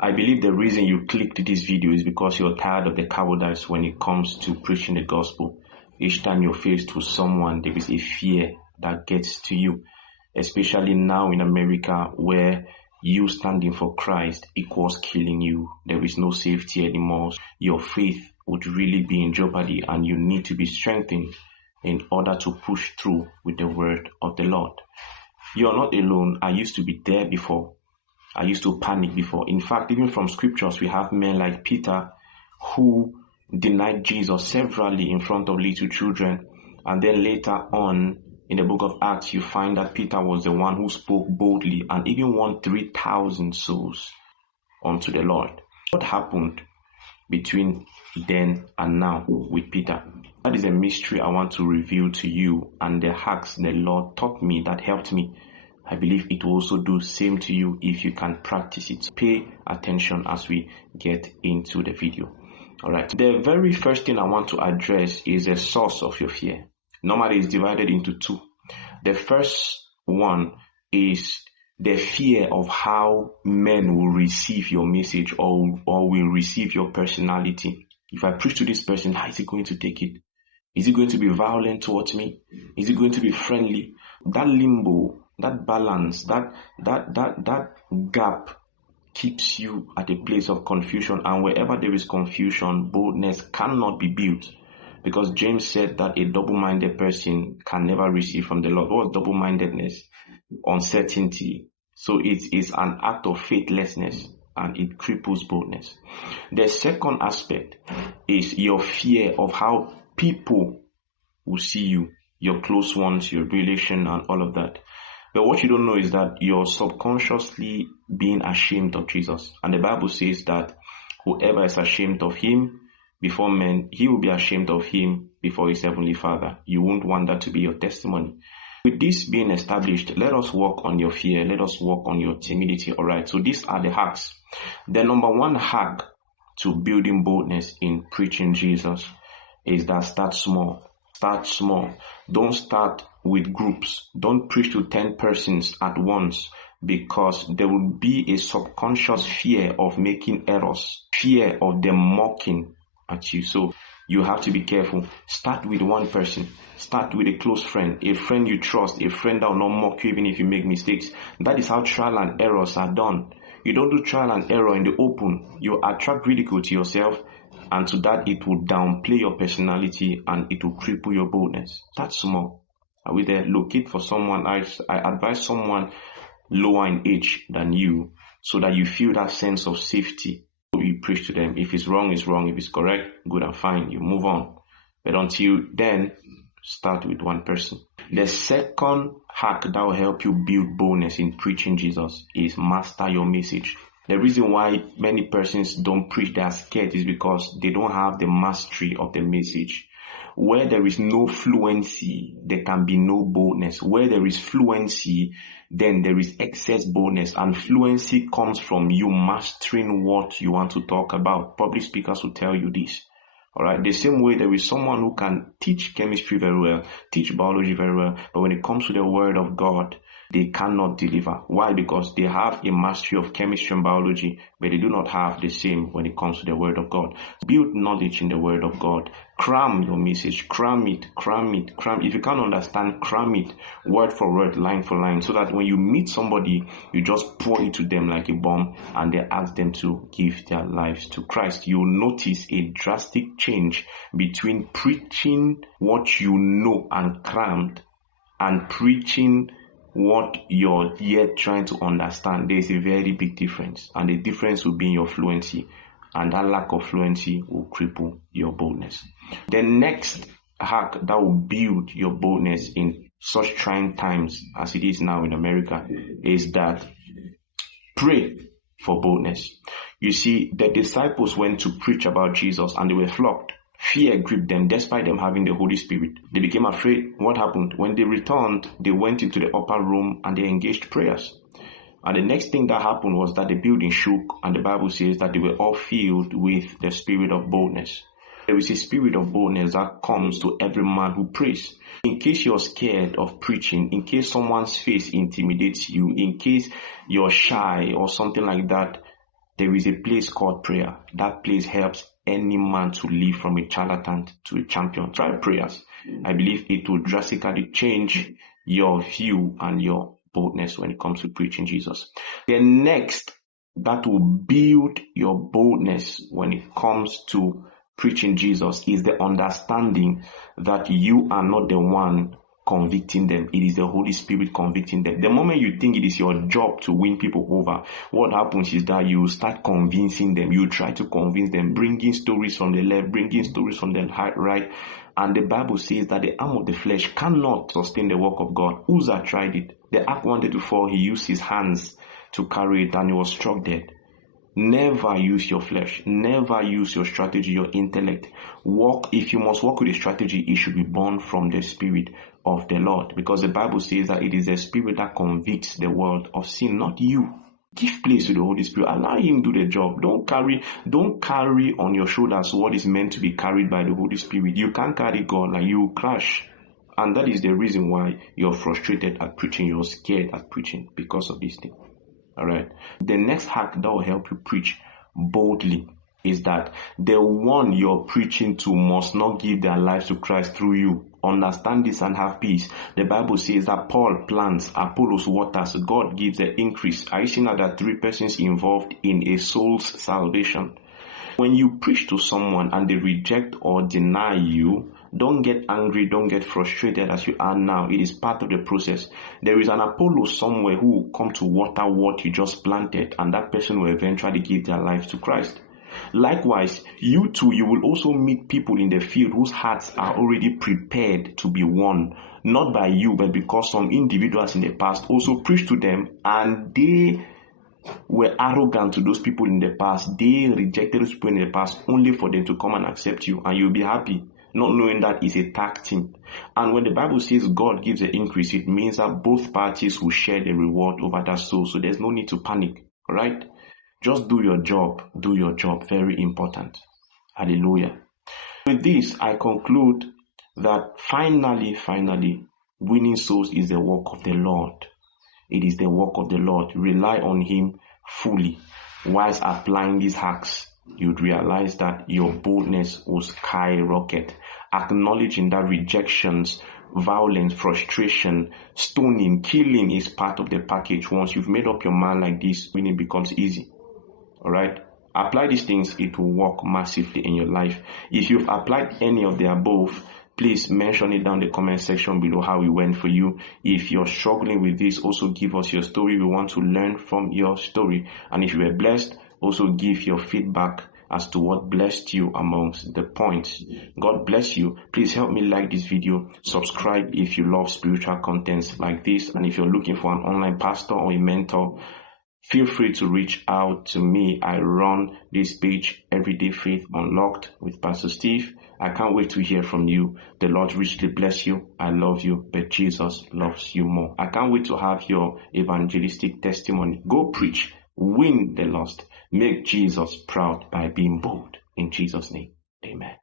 I believe the reason you clicked this video is because you're tired of the cowardice when it comes to preaching the gospel. Each time you're faced with someone, there is a fear that gets to you, especially now in America where you standing for Christ equals killing you. There is no safety anymore. Your faith would really be in jeopardy, and you need to be strengthened in order to push through with the word of the Lord. You're not alone. I used to be there before. I used to panic before. In fact, even from scriptures, we have men like Peter who denied Jesus severally in front of little children. And then later on in the book of Acts, you find that Peter was the one who spoke boldly and even won 3,000 souls unto the Lord. What happened between then and now with Peter? That is a mystery I want to reveal to you, and the hacks the Lord taught me that helped me. I believe it will also do the same to you if you can practice it. Pay attention as we get into the video. All right. The very first thing I want to address is the source of your fear. Normally, it's divided into two. The first one is the fear of how men will receive your message or will receive your personality. If I preach to this person, how is he going to take it? Is he going to be violent towards me? Is he going to be friendly? That limbo, that balance, that gap keeps you at a place of confusion. And wherever there is confusion, boldness cannot be built. Because James said that a double-minded person can never receive from the Lord. What is double-mindedness? Uncertainty. So it is an act of faithlessness, and it cripples boldness. The second aspect is your fear of how people will see you, your close ones, your relation, and all of that. But what you don't know is that you're subconsciously being ashamed of Jesus. And the Bible says that whoever is ashamed of him before men, he will be ashamed of him before his heavenly Father. You won't want that to be your testimony. With this being established, let us work on your fear. Let us work on your timidity. All right. So these are the hacks. The number one hack to building boldness in preaching Jesus is that start small. Start small. Don't start with groups. Don't preach to 10 persons at once, because there will be a subconscious fear of making errors, fear of them mocking at you. So you have to be careful. Start with one person. Start with a close friend, a friend you trust, a friend that will not mock you even if you make mistakes. That is how trial and errors are done. You don't do trial and error in the open. You attract ridicule to yourself, and to that it will downplay your personality and it will cripple your boldness. Start small. Are we there? Locate for someone. I advise someone lower in age than you, so that you feel that sense of safety. You preach to them. If it's wrong, it's wrong. If it's correct, good and fine. You move on. But until then, start with one person. The second hack that will help you build boldness in preaching Jesus is master your message. The reason why many persons don't preach, they are scared, is because they don't have the mastery of the message. Where there is no fluency, there can be no boldness. Where there is fluency, then there is excess boldness. And fluency comes from you mastering what you want to talk about. Public speakers will tell you this. All right. The same way there is someone who can teach chemistry very well, teach biology very well, but when it comes to the word of God, they cannot deliver. Why? Because they have a mastery of chemistry and biology, but they do not have the same when it comes to the word of God. Build knowledge in the word of God. Cram your message. Cram it. If you can't understand, cram it word for word, line for line, so that when you meet somebody, you just pour it to them like a bomb and they ask them to give their lives to Christ. You'll notice a drastic change between preaching what you know and crammed and preaching what you're yet trying to understand. There's a very big difference, and the difference will be in your fluency, and that lack of fluency will cripple your boldness. The next hack that will build your boldness in such trying times as it is now in America is that pray for boldness. You see, the disciples went to preach about Jesus and they were flogged. Fear gripped them despite them having the Holy Spirit. They became afraid. What happened? When they returned, they went into the upper room and they engaged prayers. And the next thing that happened was that the building shook, and the Bible says that they were all filled with the spirit of boldness. There is a spirit of boldness that comes to every man who prays. In case you're scared of preaching, in case someone's face intimidates you, in case you're shy or something like that, there is a place called prayer. That place helps any man to live from a charlatan to a champion. Try prayers. I believe it will drastically change your view and your boldness when it comes to preaching Jesus. The next that will build your boldness when it comes to preaching Jesus is the understanding that you are not the one convicting them. It is the Holy Spirit convicting them. The moment you think it is your job to win people over, what happens is that you start convincing them. You try to convince them, bringing stories from the left, bringing stories from the right. And the Bible says that the arm of the flesh cannot sustain the work of God. Uzzah tried it. The ark wanted to fall. He used his hands to carry it and he was struck dead. Never use your flesh. Never use your strategy, your intellect. If you must work with a strategy, it should be born from the Spirit of the Lord. Because the Bible says that it is the Spirit that convicts the world of sin, not you. Give place to the Holy Spirit. Allow him do the job. Don't carry on your shoulders what is meant to be carried by the Holy Spirit. You can't carry God, like you will crash. And that is the reason why you're frustrated at preaching. You're scared at preaching because of this thing. All right. The next hack that will help you preach boldly is that the one you're preaching to must not give their lives to Christ through you. Understand this and have peace. The Bible says that Paul plants, Apollos waters, God gives the increase. Are you seeing that there are three persons involved in a soul's salvation? When you preach to someone and they reject or deny you, don't get angry, don't get frustrated as you are now. It is part of the process. There is an Apollo somewhere who will come to water what you just planted, and that person will eventually give their life to Christ. Likewise, you too, you will also meet people in the field whose hearts are already prepared to be won, not by you, but because some individuals in the past also preached to them and they were arrogant to those people in the past. They rejected those people in the past only for them to come and accept you, and you'll be happy, not knowing that it's a tag team. And when the Bible says God gives the increase, it means that both parties will share the reward over that soul. So there's no need to panic, all right? Just do your job. Do your job. Very important. Hallelujah. With this, I conclude that finally, winning souls is the work of the Lord. It is the work of the Lord. Rely on him fully. Whilst applying these hacks, you'd realize that your boldness will skyrocket. Acknowledging that rejections, violence, frustration, stoning, killing is part of the package. Once you've made up your mind like this, winning becomes easy. All right? Apply these things, it will work massively in your life. If you've applied any of the above, please mention it down in the comment section below how it went for you. If you're struggling with this, also give us your story. We want to learn from your story. And if you were blessed, also give your feedback as to what blessed you amongst the points. God bless you. Please help me like this video. Subscribe if you love spiritual contents like this. And if you're looking for an online pastor or a mentor, feel free to reach out to me. I run this page, Everyday Faith Unlocked with Pastor Steve. I can't wait to hear from you. The Lord richly bless you. I love you, but Jesus loves you more. I can't wait to have your evangelistic testimony. Go preach, win the lost, make Jesus proud by being bold. In Jesus' name, amen.